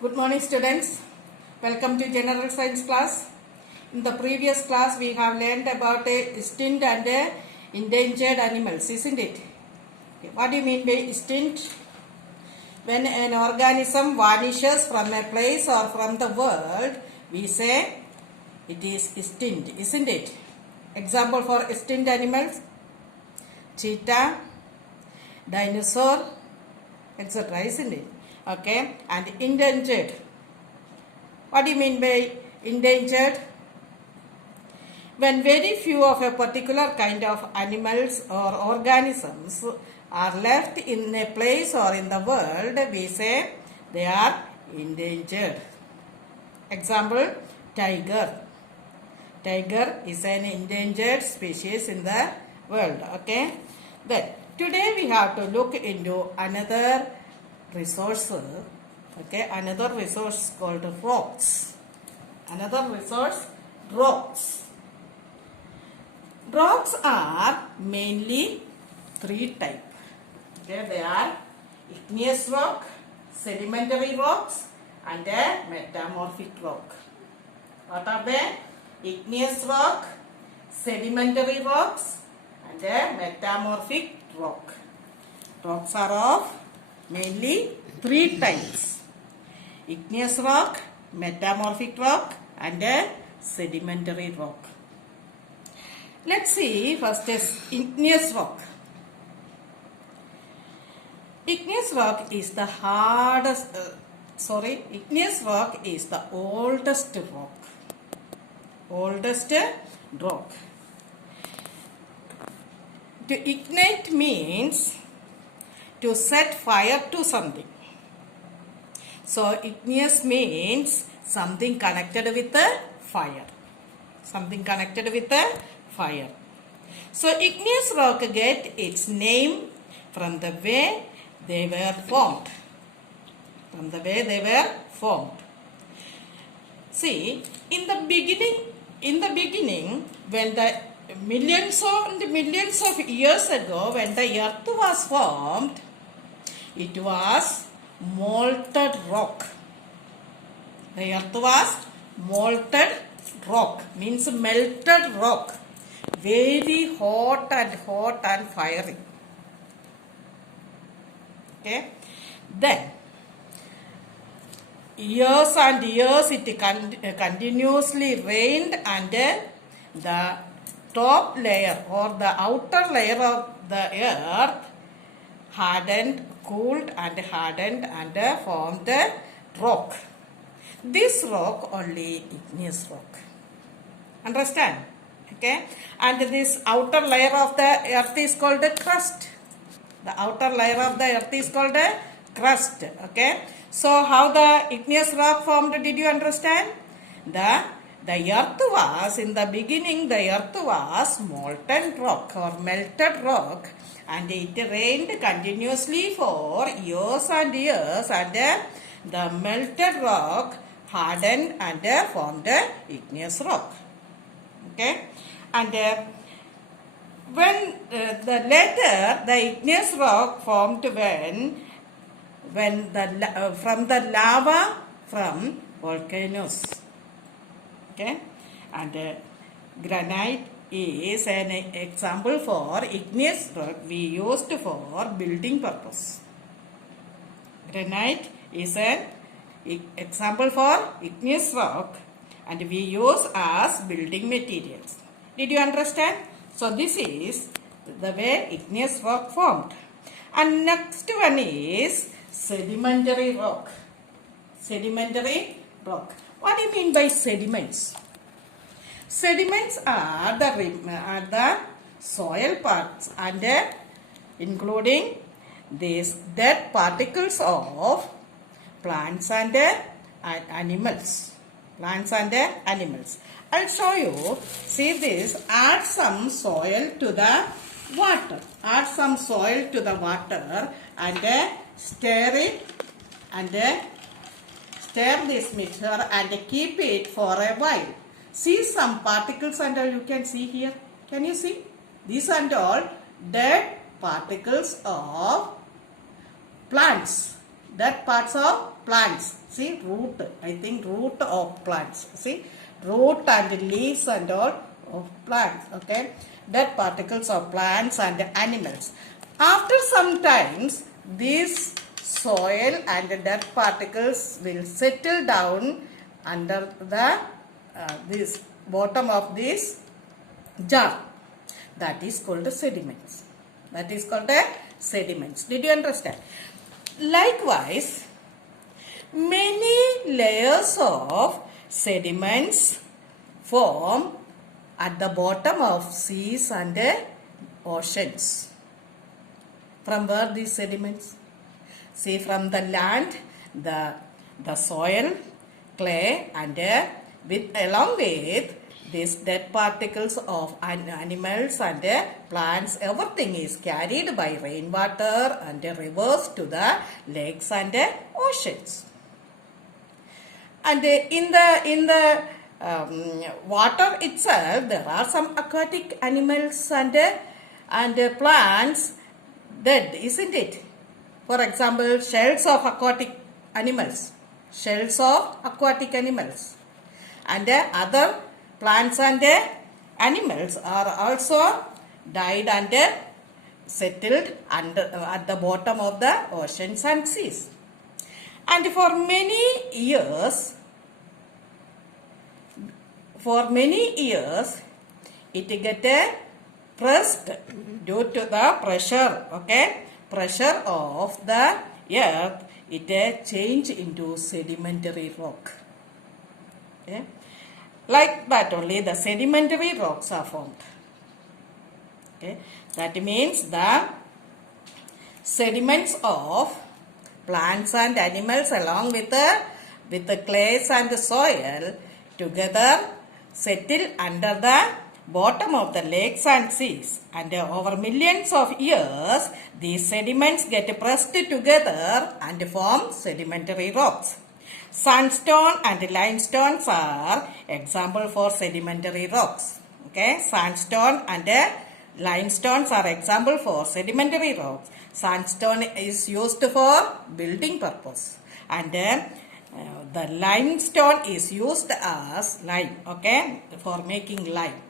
Good morning, students. Welcome to General Science class. In the previous class, we have learned about extinct and endangered animals, isn't it? Okay. What do you mean by extinct? When an organism vanishes from a place or from the world, we say it is extinct, isn't it? Example for extinct animals: cheetah, dinosaur, etc., isn't it? Okay. And endangered. What do you mean by endangered? When very few of a particular kind of animals or organisms are left in a place or in the world, we say they are endangered. Example, tiger. Tiger is an endangered species in the world. Okay. Then today we have to look into another resource. Okay, another resource called rocks. Another resource, rocks. Rocks are mainly three types. Okay, they are igneous rock, sedimentary rocks, and a metamorphic rock. What are they? Igneous rock, sedimentary rocks, and a metamorphic rock. Rocks are of mainly three types: igneous rock, metamorphic rock, and a sedimentary rock. Let's see first is igneous rock. Igneous rock is the igneous rock is the oldest rock. Oldest rock. To ignite means to set fire to something. So igneous means something connected with a fire. Something connected with a fire. So igneous rock get its name from the way they were formed. From the way they were formed. See, in the beginning, when the millions of years ago, when the earth was formed, it was molten rock. The earth was molten rock, means melted rock. Very hot and fiery. Okay. Then, years and years it continuously rained, and the top layer or the outer layer of the earth hardened, cooled and hardened, and formed the rock. This rock only igneous rock. Understand? Okay. And this outer layer of the earth is called the crust. The outer layer of the earth is called a crust. Okay. So how the igneous rock formed, did you understand? The earth was, in the beginning, the earth was molten rock or melted rock, and it rained continuously for years and years, and the melted rock hardened and formed the igneous rock. Okay. And when the igneous rock formed when from the lava from volcanoes. Okay. And granite is an example for igneous rock we used for building purpose. Granite is an example for igneous rock, and we use as building materials. Did you understand? So this is the way igneous rock formed. And next one is sedimentary rock. Sedimentary rock. What do you mean by sediments? Sediments are the soil parts, and including these dead particles of plants and animals. Plants and animals. I'll show you. See this. Add some soil to the water. Add some soil to the water and stir it, and stir this mixture and keep it for a while. See some particles and all you can see here. Can you see? These are all dead particles of plants. Dead parts of plants. See, root. I think root of plants. See, root and leaves and all of plants. Okay. Dead particles of plants and animals. After some times, these soil and dead particles will settle down under the this bottom of this jar. That is called the sediments. That is called the sediments. Did you understand? Likewise, many layers of sediments form at the bottom of seas and oceans. From where these sediments? See, from the land, the soil, clay, and along with these dead particles of animals and plants, everything is carried by rainwater and rivers to the lakes and oceans. And in the water itself, there are some aquatic animals and plants dead, isn't it? For example, shells of aquatic animals, and other plants and animals are also died and settled at the bottom of the oceans and seas. And for many years, it get pressed due to the pressure of the earth. It change into sedimentary rock. Okay? Like that only the sedimentary rocks are formed. Okay? That means the sediments of plants and animals along with the clays and the soil together settle under the bottom of the lakes and seas, and over millions of years these sediments get pressed together and form sedimentary rocks. Sandstone and limestones are example for sedimentary rocks. Okay, sandstone and limestones are example for sedimentary rocks. Sandstone is used for building purpose, and the limestone is used as lime. Okay, for making lime.